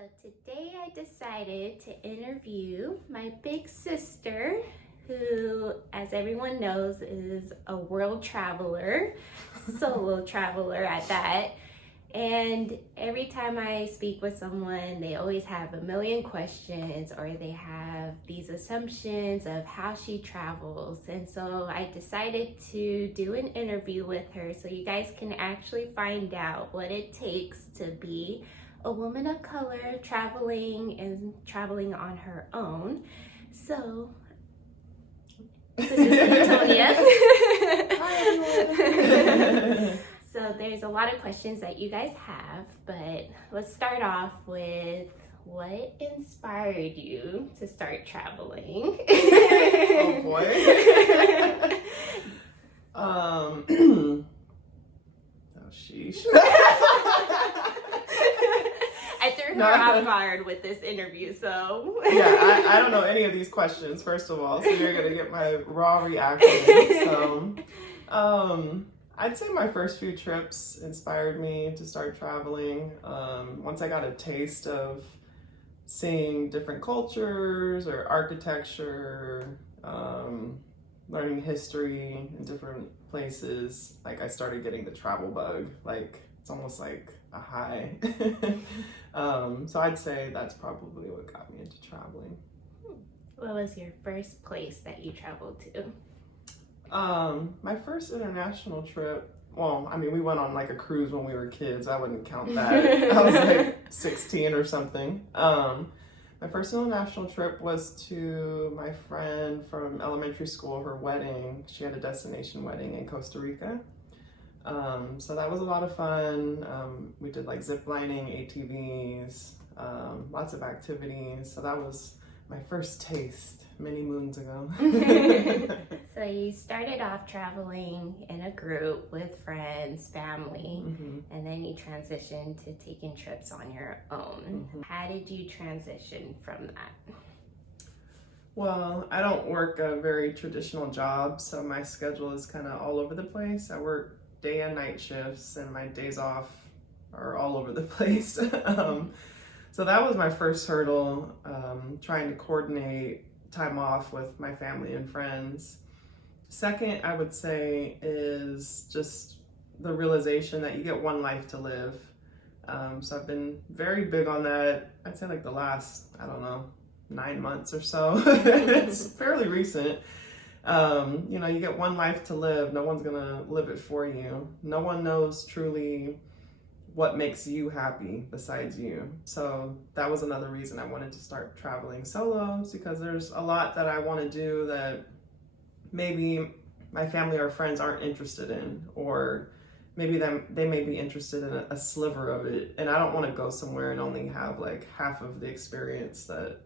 So today I decided to interview my big sister, who, as everyone knows, is a world traveler, solo traveler at that. And every time I speak with someone, they always have a million questions or they have these assumptions of how she travels. And so I decided to do an interview with her so you guys can actually find out what it takes to be a woman of color traveling on her own. So this is Antonia. Hi everyone. So there's a lot of questions that you guys have, but let's start off with what inspired you to start traveling? Oh boy. Oh sheesh. I threw her off guard with this interview, so. Yeah, I don't know any of these questions, first of all, so you're gonna get my raw reaction. So, I'd say my first few trips inspired me to start traveling. Once I got a taste of seeing different cultures or architecture, learning history in different places, like I started getting the travel bug. Like it's almost like a high. So I'd say that's probably what got me into traveling. What was your first place that you traveled to? My first international trip, well, I mean, we went on like a cruise when we were kids. I wouldn't count that. I was like 16 or something. My first international trip was to my friend from elementary school, her wedding. She had a destination wedding in Costa Rica. So that was a lot of fun. We did like zip lining, ATVs, lots of activities. So that was my first taste many moons ago. So you started off traveling in a group with friends, family, and then you transitioned to taking trips on your own. How did you transition from that? Well, I don't work a very traditional job, so my schedule is kind of all over the place. I work day and night shifts, and my days off are all over the place. So that was my first hurdle, trying to coordinate time off with my family and friends. Second, I would say, is just the realization that you get one life to live. So I've been very big on that, I'd say like the last, 9 months or so. It's fairly recent. You get one life to live. No one's gonna live it for you. No one knows truly what makes you happy besides you. So that was another reason I wanted to start traveling solo, because there's a lot that I want to do that maybe my family or friends aren't interested in, or maybe they may be interested in a sliver of it, and I don't want to go somewhere and only have like half of the experience that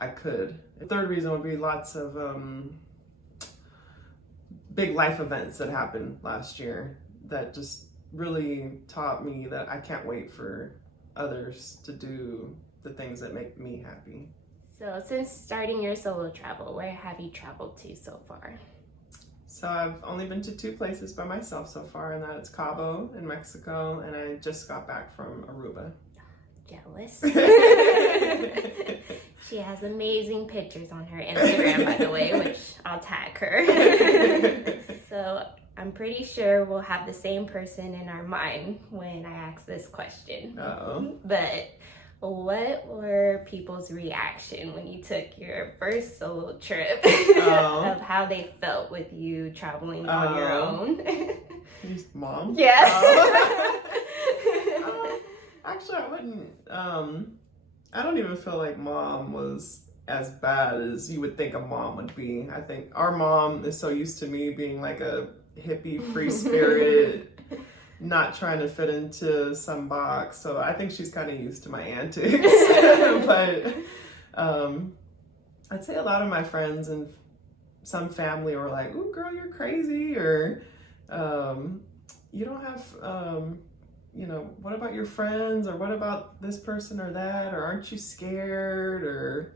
I could. The third reason would be lots of big life events that happened last year that just really taught me that I can't wait for others to do the things that make me happy. So since starting your solo travel, where have you traveled to so far? So I've only been to 2 places by myself so far, and that's Cabo in Mexico, and I just got back from Aruba. Jealous. She has amazing pictures on her Instagram, by the way, which I'll tag her. So I'm pretty sure we'll have the same person in our mind when I ask this question. Uh-oh. But what were people's reaction when you took your first solo trip of how they felt with you traveling on your own? Mom? Yeah. Actually, I wouldn't. I don't even feel like mom was as bad as you would think a mom would be. I think our mom is so used to me being like a hippie, free spirit, not trying to fit into some box. So I think she's kind of used to my antics. But I'd say a lot of my friends and some family were like, "Ooh, girl, you're crazy," or you don't have, what about your friends, or what about this person or that, or aren't you scared, or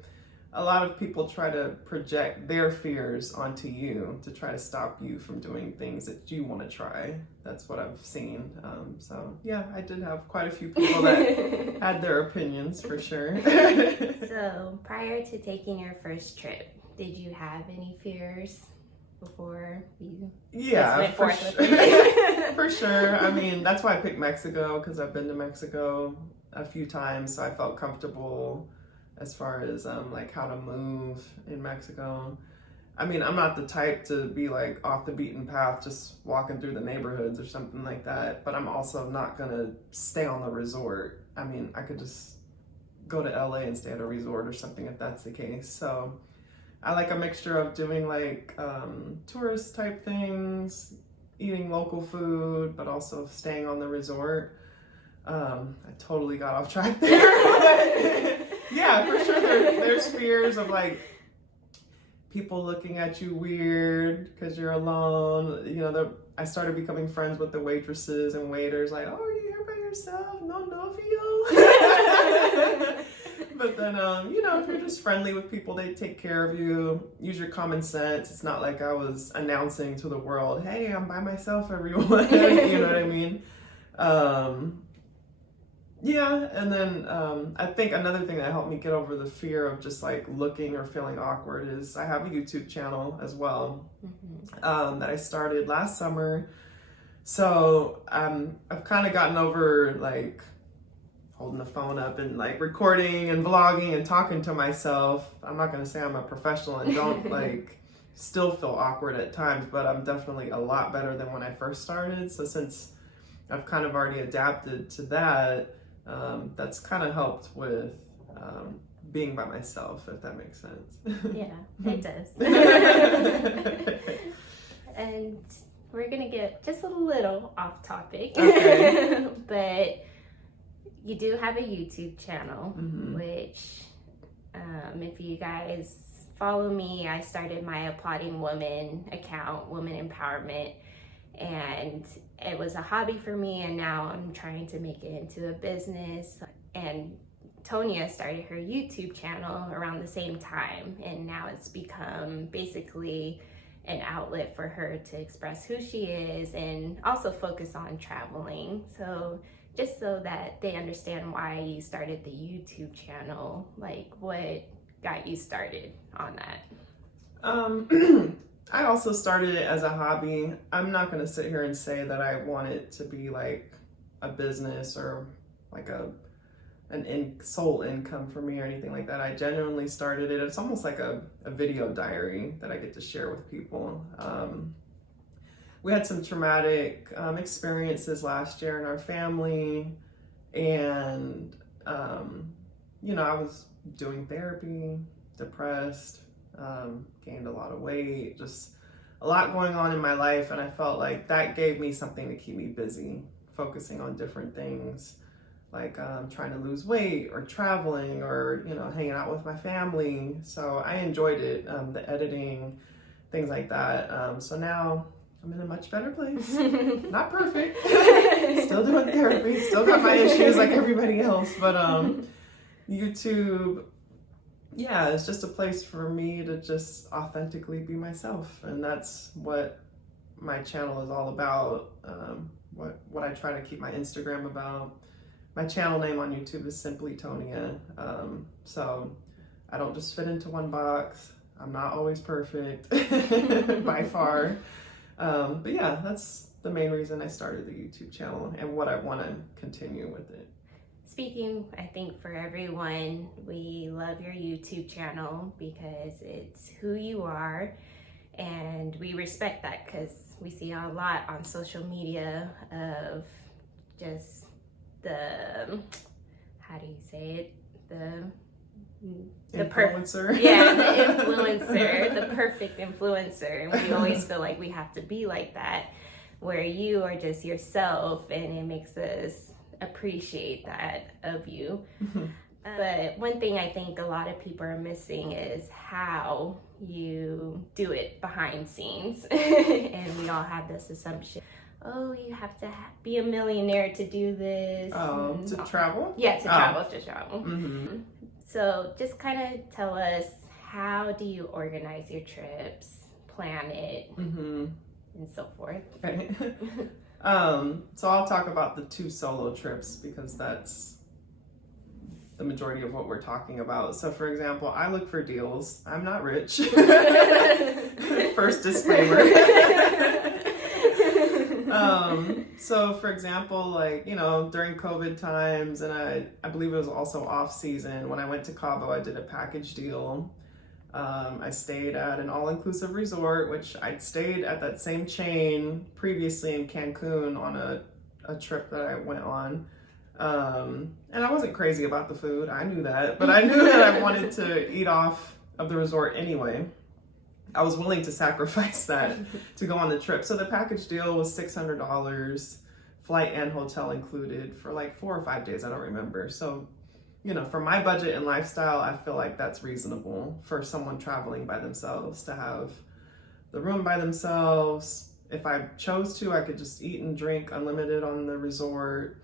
a lot of people try to project their fears onto you to try to stop you from doing things that you want to try. That's what I've seen. So yeah, I did have quite a few people that had their opinions for sure. So prior to taking your first trip, did you have any fears before you Yeah, just went for forth sure. with it? For sure. I mean, that's why I picked Mexico, because I've been to Mexico a few times, so I felt comfortable as far as like how to move in Mexico. I mean, I'm not the type to be like off the beaten path, just walking through the neighborhoods or something like that, but I'm also not gonna stay on the resort. I mean, I could just go to LA and stay at a resort or something if that's the case. So I like a mixture of doing like tourist type things, eating local food, but also staying on the resort. I totally got off track there. Yeah, for sure. There's fears of like people looking at you weird because you're alone. You know, I started becoming friends with the waitresses and waiters. Like, oh, are you here by yourself? No novio. But then, you know, if you're just friendly with people, they take care of you. Use your common sense. It's not like I was announcing to the world, hey, I'm by myself, everyone. You know what I mean? Yeah, and then I think another thing that helped me get over the fear of just like looking or feeling awkward is I have a YouTube channel as well that I started last summer. So I've kind of gotten over like holding the phone up and like recording and vlogging and talking to myself. I'm not going to say I'm a professional and don't like still feel awkward at times, but I'm definitely a lot better than when I first started. So since I've kind of already adapted to that, that's kind of helped with being by myself, if that makes sense. Yeah, it does. And we're gonna get just a little off topic. Okay. But you do have a YouTube channel, which if you guys follow me, I started my Applauding Women account, Women Empowerment, and it was a hobby for me, and now I'm trying to make it into a business. And Antonia started her YouTube channel around the same time, and now it's become basically an outlet for her to express who she is and also focus on traveling. So just so that they understand why you started the YouTube channel, like what got you started on that? I also started it as a hobby. I'm not going to sit here and say that I want it to be like a business or like an sole income for me or anything like that. I genuinely started it. It's almost like a video diary that I get to share with people. We had some traumatic experiences last year in our family, and you know, I was doing therapy, depressed, gained a lot of weight, just a lot going on in my life, and I felt like that gave me something to keep me busy, focusing on different things, like trying to lose weight or traveling or, you know, hanging out with my family. So I enjoyed it, the editing, things like that. So now I'm in a much better place. Not perfect. Still doing therapy, still got my issues like everybody else, but YouTube, yeah, it's just a place for me to just authentically be myself, and that's what my channel is all about. What I try to keep my Instagram about. My channel name on YouTube is simply Antonia. So I don't just fit into one box. I'm not always perfect by far. But yeah, that's the main reason I started the YouTube channel and what I want to continue with it. Speaking, I think for everyone, we love your YouTube channel because it's who you are, and we respect that because we see a lot on social media of just the, how do you say it? The influencer. Yeah, the influencer, the perfect influencer. And we always feel like we have to be like that, where you are just yourself, and it makes us appreciate that of you. But one thing I think a lot of people are missing is how you do it behind scenes. And we all have this assumption, oh, you have to be a millionaire to do this. To travel? Yeah, to travel. So just kind of tell us how do you organize your trips, plan it, and so forth? Okay. So I'll talk about the 2 solo trips because that's the majority of what we're talking about. So for example, I look for deals. I'm not rich. First disclaimer. So for example, like, you know, during COVID times, and I believe it was also off season, when I went to Cabo, I did a package deal. I stayed at an all-inclusive resort, which I'd stayed at that same chain previously in Cancun on a trip that I went on. And I wasn't crazy about the food. I knew that, but I knew that I wanted to eat off of the resort anyway. I was willing to sacrifice that to go on the trip. So the package deal was $600, flight and hotel included for like 4 or 5 days. I don't remember. So, you know, for my budget and lifestyle, I feel like that's reasonable for someone traveling by themselves to have the room by themselves. If I chose to, I could just eat and drink unlimited on the resort.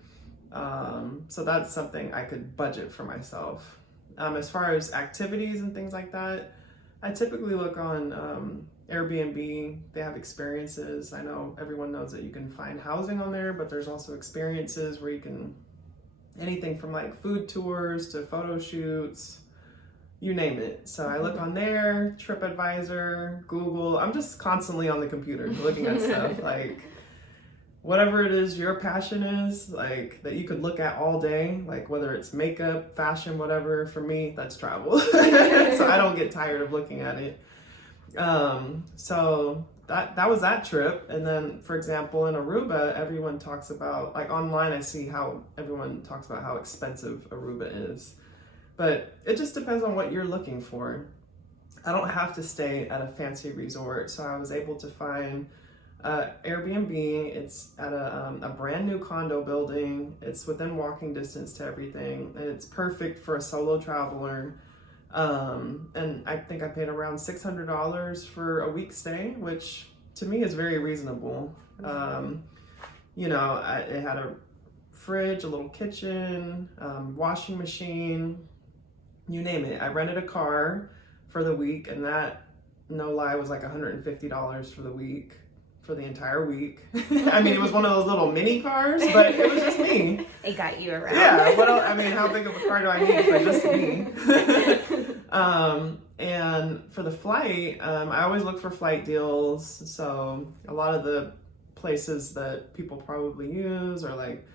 So that's something I could budget for myself. As far as activities and things like that, I typically look on Airbnb. They have experiences. I know everyone knows that you can find housing on there, but there's also experiences where you can, anything from like food tours to photo shoots, you name it. So I look on there, TripAdvisor, Google. I'm just constantly on the computer looking at stuff, like whatever it is your passion is, like that you could look at all day, like whether it's makeup, fashion, whatever. For me, that's travel. So I don't get tired of looking at it. So that was that trip. And then, for example, in Aruba, everyone talks about, like online, I see how everyone talks about how expensive Aruba is. But it just depends on what you're looking for. I don't have to stay at a fancy resort, so I was able to find Airbnb. It's at a brand new condo building. It's within walking distance to everything, and it's perfect for a solo traveler. And I think I paid around $600 for a week stay, which to me is very reasonable. You know, it had a fridge, a little kitchen, washing machine, you name it. I rented a car for the week, and that, no lie, was like $150 for the week. For the entire week. I mean, it was one of those little mini cars, but it was just me. It got you around. Yeah, what else? I mean, how big of a car do I need for just me? And for the flight, I always look for flight deals. So a lot of the places that people probably use are like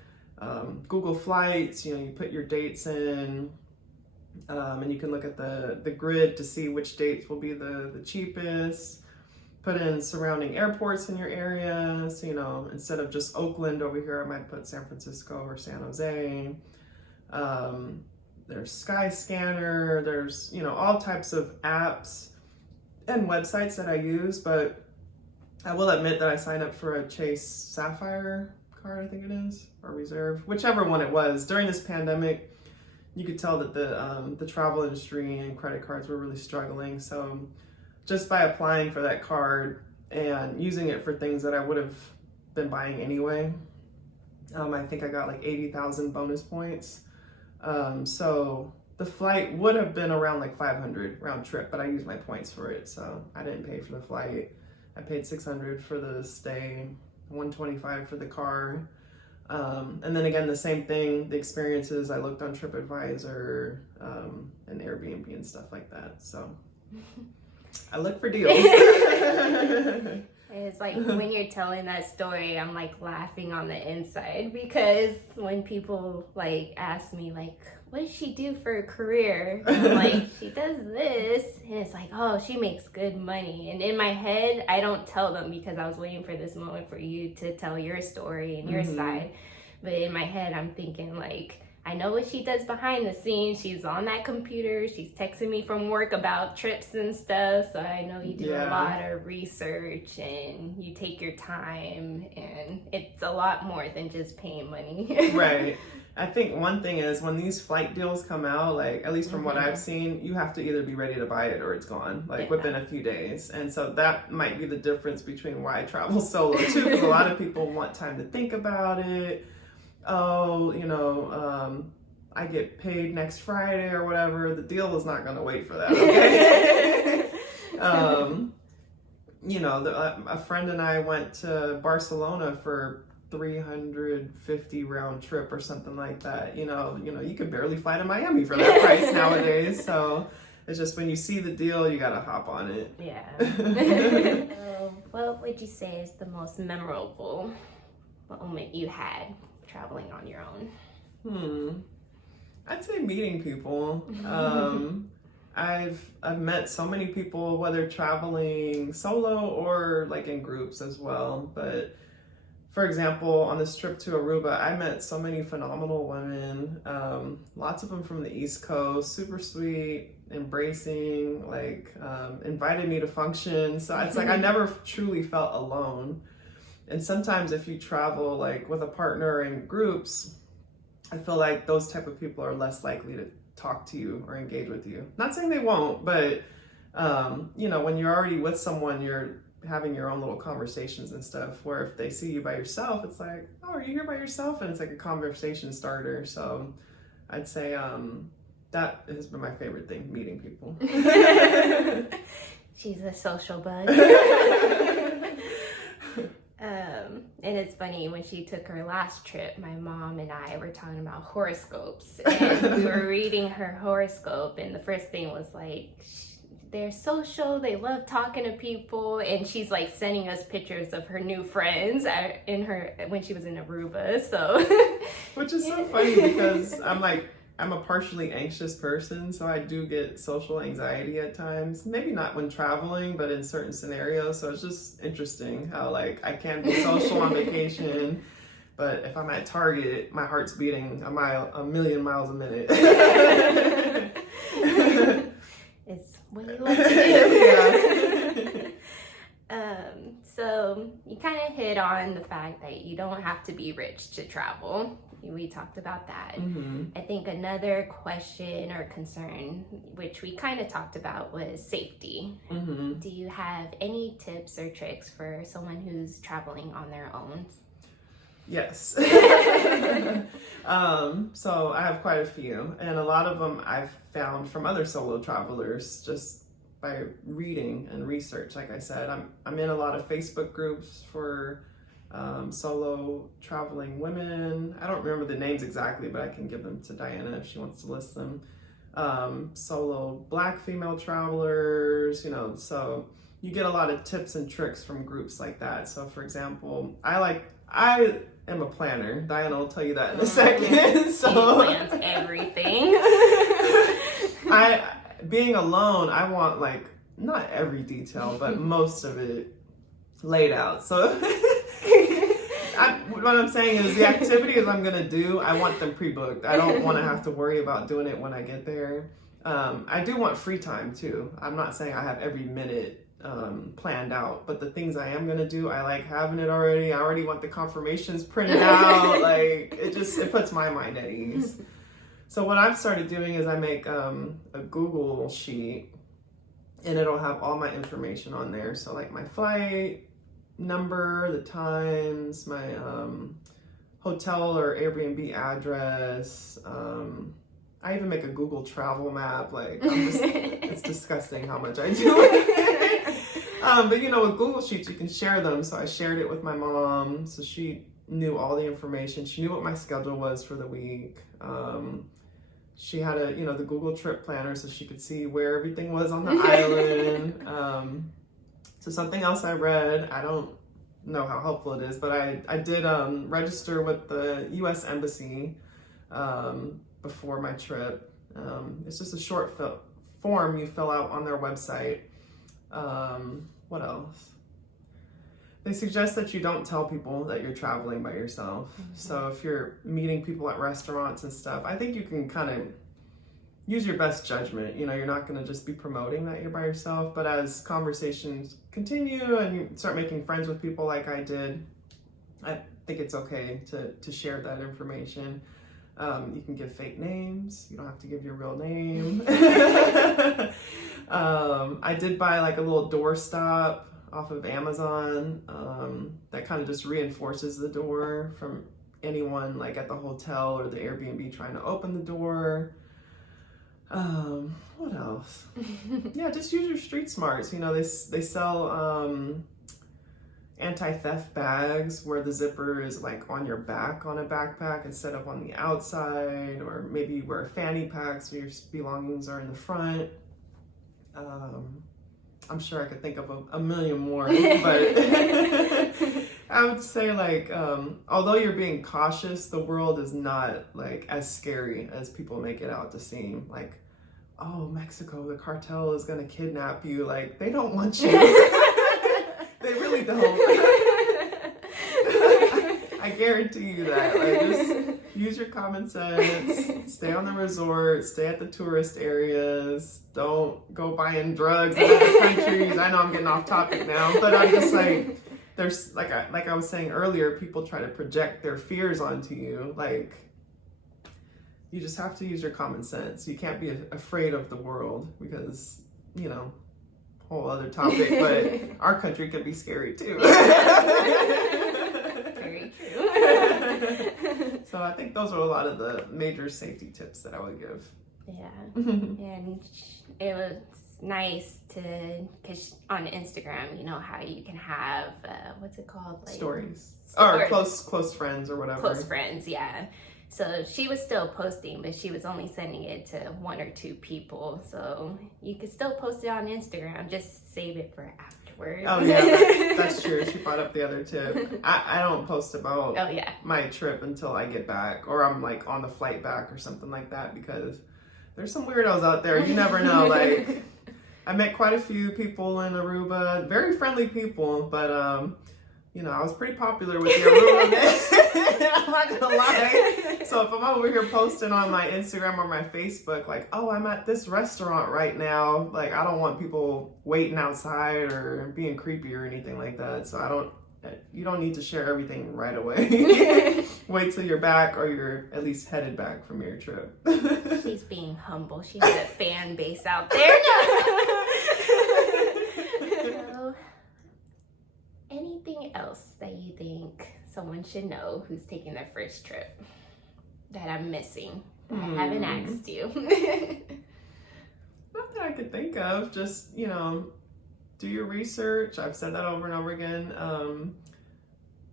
Google Flights. You know, you put your dates in, and you can look at the grid to see which dates will be the cheapest. Put in surrounding airports in your area. So, you know, instead of just Oakland over here, I might put San Francisco or San Jose. There's Skyscanner. There's, you know, all types of apps and websites that I use. But I will admit that I signed up for a Chase Sapphire card, I think it is, or Reserve, whichever one it was. During this pandemic, you could tell that the travel industry and credit cards were really struggling. So just by applying for that card and using it for things that I would have been buying anyway, I think I got like 80,000 bonus points. So the flight would have been around like 500 round trip, but I used my points for it. So I didn't pay for the flight. I paid 600 for the stay, 125 for the car. And then again, the same thing, the experiences, I looked on TripAdvisor, and Airbnb and stuff like that. So I look for deals. It's like when you're telling that story, I'm like laughing on the inside, because when people like ask me like, what does she do for a career? And I'm like, she does this. And it's like, oh, she makes good money. And in my head, I don't tell them because I was waiting for this moment for you to tell your story and your side. But in my head, I'm thinking like, I know what she does behind the scenes. She's on that computer. She's texting me from work about trips and stuff. So I know you do a lot of research and you take your time, and it's a lot more than just paying money. Right. I think one thing is when these flight deals come out, like at least from what I've seen, you have to either be ready to buy it or it's gone, like within a few days. And so that might be the difference between why I travel solo too, because a lot of people want time to think about it. Oh, you know, I get paid next Friday or whatever, the deal is not going to wait for that. Okay. A friend and I went to Barcelona for 350 round trip or something like that. You could barely fly to Miami for that price nowadays. So it's just when you see the deal, you got to hop on it. Yeah. What would you say is the most memorable moment you had traveling on your own? I'd say meeting people. I've met so many people, whether traveling solo or like in groups as well. But for example, on this trip to Aruba, I met so many phenomenal women. Lots of them from the East Coast, super sweet, embracing, invited me to functions. So it's like I never truly felt alone. And sometimes if you travel like with a partner in groups, I feel like those type of people are less likely to talk to you or engage with you. Not saying they won't, but when you're already with someone, you're having your own little conversations and stuff, where if they see you by yourself, it's like, oh, are you here by yourself? And it's like a conversation starter. So I'd say that has been my favorite thing, meeting people. She's a social bug. And it's funny, when she took her last trip, my mom and I were talking about horoscopes, and we were reading her horoscope, and the first thing was like, they're social, they love talking to people, and she's like sending us pictures of her new friends when she was in Aruba. So which is so funny, because I'm a partially anxious person, so I do get social anxiety at times. Maybe not when traveling, but in certain scenarios. So it's just interesting how I can be social on vacation, but if I'm at Target, my heart's beating a million miles a minute. It's what you like to do. Yeah. So you kind of hit on the fact that you don't have to be rich to travel. We talked about that. Mm-hmm. I think another question or concern, which we kind of talked about, was safety. Mm-hmm. Do you have any tips or tricks for someone who's traveling on their own? Yes. So I have quite a few, and a lot of them I've found from other solo travelers just by reading and research. Like I said, I'm in a lot of Facebook groups for solo traveling women. I don't remember the names exactly, but I can give them to Diana if she wants to list them. Solo Black female travelers, so you get a lot of tips and tricks from groups like that. So for example, I am a planner. Diana will tell you that in a second. So she plans everything. Being alone, I want not every detail, but most of it laid out. So what I'm saying is the activities I'm going to do, I want them pre-booked. I don't want to have to worry about doing it when I get there. I do want free time too. I'm not saying I have every minute planned out, but the things I am going to do, I like having it already. I already want the confirmations printed out. It puts my mind at ease. So what I've started doing is I make a Google sheet, and it'll have all my information on there. So my flight number, the times, my hotel or Airbnb address. I even make a Google travel map. It's disgusting how much I do it. But with Google Sheets, you can share them. So I shared it with my mom, so she knew all the information. She knew what my schedule was for the week. She had the Google trip planner, so she could see where everything was on the island. So something else I read, I don't know how helpful it is, but I did register with the U.S. Embassy before my trip. It's just a short form you fill out on their website. What else? They suggest that you don't tell people that you're traveling by yourself. Mm-hmm. So if you're meeting people at restaurants and stuff, I think you can kind of use your best judgment. You're not going to just be promoting that you're by yourself, but as conversations continue and you start making friends with people like I did, I think it's okay to share that information. You can give fake names. You don't have to give your real name. I did buy a little doorstop off of Amazon that kind of just reinforces the door from anyone like at the hotel or the Airbnb trying to open the door. What else? Yeah, just use your street smarts. You know, they sell anti-theft bags where the zipper is like on your back on a backpack instead of on the outside, or maybe you wear a fanny pack so your belongings are in the front. I'm sure I could think of a million more, but I would say like, although you're being cautious, the world is not like as scary as people make it out to seem. Like, oh, Mexico, the cartel is gonna kidnap you. Like, they don't want you. They really don't. I guarantee you that. Like, just use your common sense. Stay on the resort. Stay at the tourist areas. Don't go buying drugs in other countries. I know I'm getting off topic now, but I'm just like, there's like I was saying earlier, people try to project their fears onto you. Like, you just have to use your common sense. You can't be afraid of the world because, you know, whole other topic, but our country can be scary too. Very true. So I think those are a lot of the major safety tips that I would give. Yeah. And it was nice to, because on Instagram, you know how you can have, what's it called? Like, stories. Or close friends or whatever. Close friends, yeah. So she was still posting, but she was only sending it to 1 or 2 people. So you could still post it on Instagram, just save it for afterwards. Oh yeah, that's true. She brought up the other tip. I don't post about my trip until I get back, or I'm like on the flight back or something like that, because there's some weirdos out there. You never know. Like, I met quite a few people in Aruba, very friendly people, but you know, I was pretty popular with the Aruba. I'm not gonna lie. So if I'm over here posting on my Instagram or my Facebook, like, oh, I'm at this restaurant right now, like, I don't want people waiting outside or being creepy or anything like that. So you don't need to share everything right away. Wait till you're back, or you're at least headed back from your trip. She's being humble. She has a fan base out there. So, anything else that you think someone should know who's taking their first trip that I'm missing, that I haven't asked you? Not that I could think of. Just, you know, do your research. I've said that over and over again.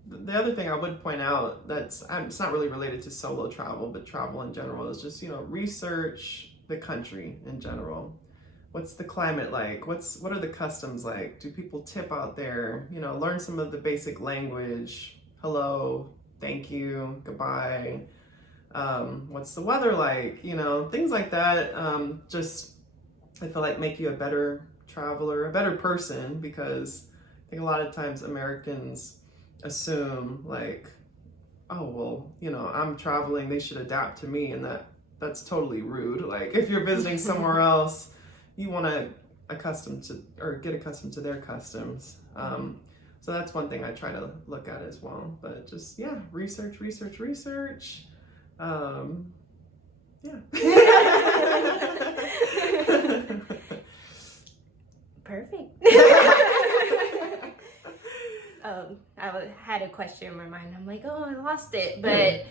The other thing I would point out it's not really related to solo travel, but travel in general, is just, you know, research the country in general. What's the climate like? What are the customs like? Do people tip out there? You know, learn some of the basic language. Hello, thank you, goodbye. What's the weather like? You know, things like that. Just, I feel like, make you a better traveler, a better person, because I think a lot of times Americans assume like, oh, well, you know, I'm traveling, they should adapt to me, and that's totally rude. Like, if you're visiting somewhere else, you want to get accustomed to their customs. So that's one thing I try to look at as well. But just, yeah, research. Yeah. Perfect. I had a question in my mind. I'm like, oh, I lost it. But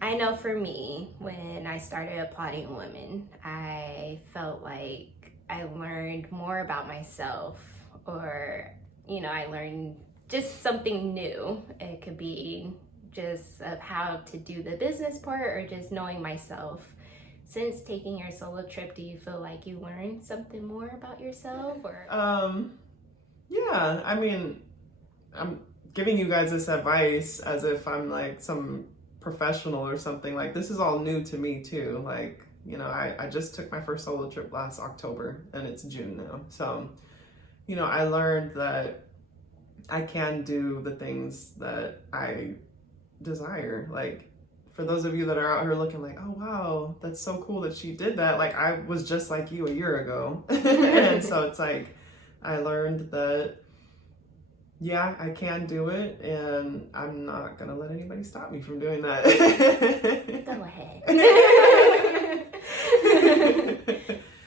I know for me, when I started applauding women, I felt like I learned more about myself, or, you know, I learned just something new. It could be just of how to do the business part, or just knowing myself. Since taking your solo trip, do you feel like you learned something more about yourself, or? Yeah, I mean, I'm giving you guys this advice as if I'm like some professional or something. Like, this is all new to me too. Like, you know, I just took my first solo trip last October, and it's June now. So, you know, I learned that I can do the things that I desire. Like, for those of you that are out here looking like, oh wow, that's so cool that she did that, like, I was just like you a year ago. And so it's like, I learned that, yeah, I can do it, and I'm not gonna let anybody stop me from doing that. Go ahead.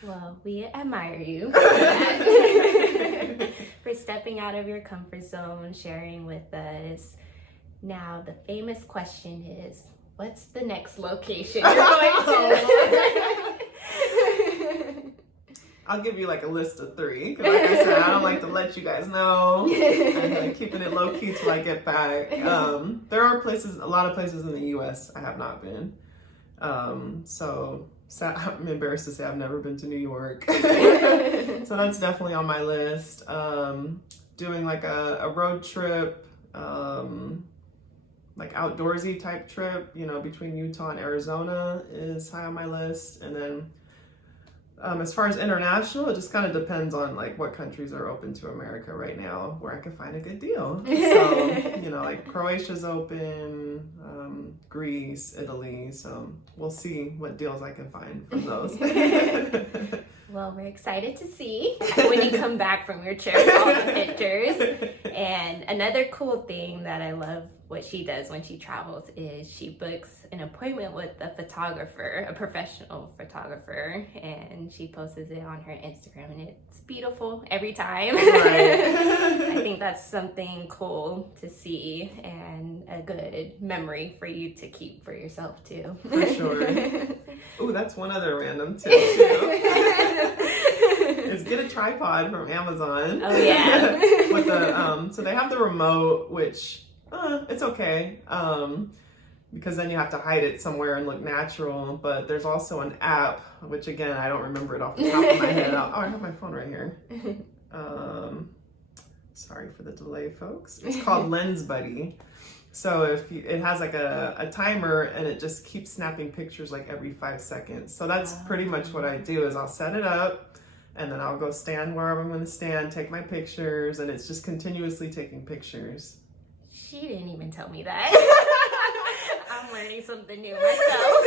Well, we admire you for that. For stepping out of your comfort zone, sharing with us. Now, the famous question is, what's the next location you're going to? I'll give you like a list of 3. Because like I said, I don't like to let you guys know. I'm like keeping it low key till I get back. There are a lot of places in the U.S. I have not been. So I'm embarrassed to say I've never been to New York. So that's definitely on my list. Doing like a road trip, like outdoorsy type trip, between Utah and Arizona is high on my list. And then as far as international, it just kind of depends on like what countries are open to America right now, where I can find a good deal. So, like Croatia's open, Greece, Italy. So we'll see what deals I can find from those. Well, we're excited to see when you come back from your trip, all the pictures. And another cool thing that I love what she does when she travels is she books an appointment with a photographer, a professional photographer, and she posts it on her Instagram, and it's beautiful every time. Right. I think that's something cool to see and a good memory for you to keep for yourself too. For sure. Ooh, that's one other random tip too. Is get a tripod from Amazon. Oh yeah. With the so they have the remote, which it's okay. Because then you have to hide it somewhere and look natural. But there's also an app, which again I don't remember it off the top of my head. I have my phone right here. Sorry for the delay, folks. It's called Lens Buddy. So it has like a timer, and it just keeps snapping pictures like every 5 seconds. So that's pretty much what I do is I'll set it up, and then I'll go stand wherever I'm going to stand, take my pictures, and it's just continuously taking pictures. She didn't even tell me that. I'm learning something new myself.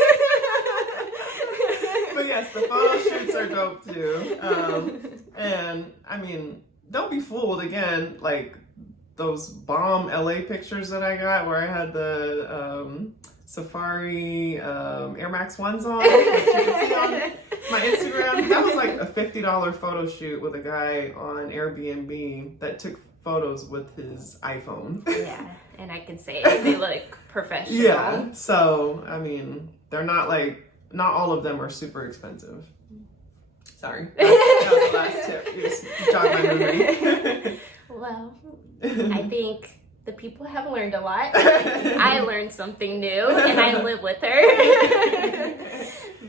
But yes, the photo shoots are dope too. And I mean, don't be fooled again, like those bomb LA pictures that I got where I had the Safari Air Max 1s on, which you can see on my Instagram. That was like a $50 photo shoot with a guy on Airbnb that took photos with his iPhone. Yeah, and I can say it, they look professional. Yeah, so I mean, they're not all of them are super expensive. Sorry, that was the last tip. You just jogged my memory. Well, I think the people have learned a lot. I learned something new, and I live with her.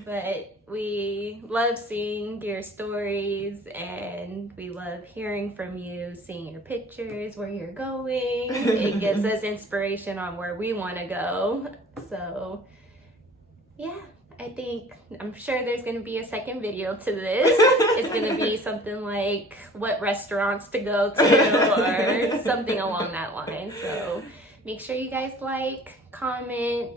But we love seeing your stories, and we love hearing from you, seeing your pictures, where you're going. It gives us inspiration on where we want to go. So, yeah. I'm sure there's going to be a second video to this. It's going to be something like what restaurants to go to or something along that line. So make sure you guys like, comment,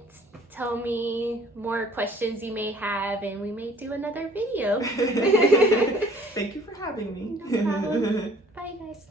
tell me more questions you may have, and we may do another video. Thank you for having me. No problem. Bye, guys.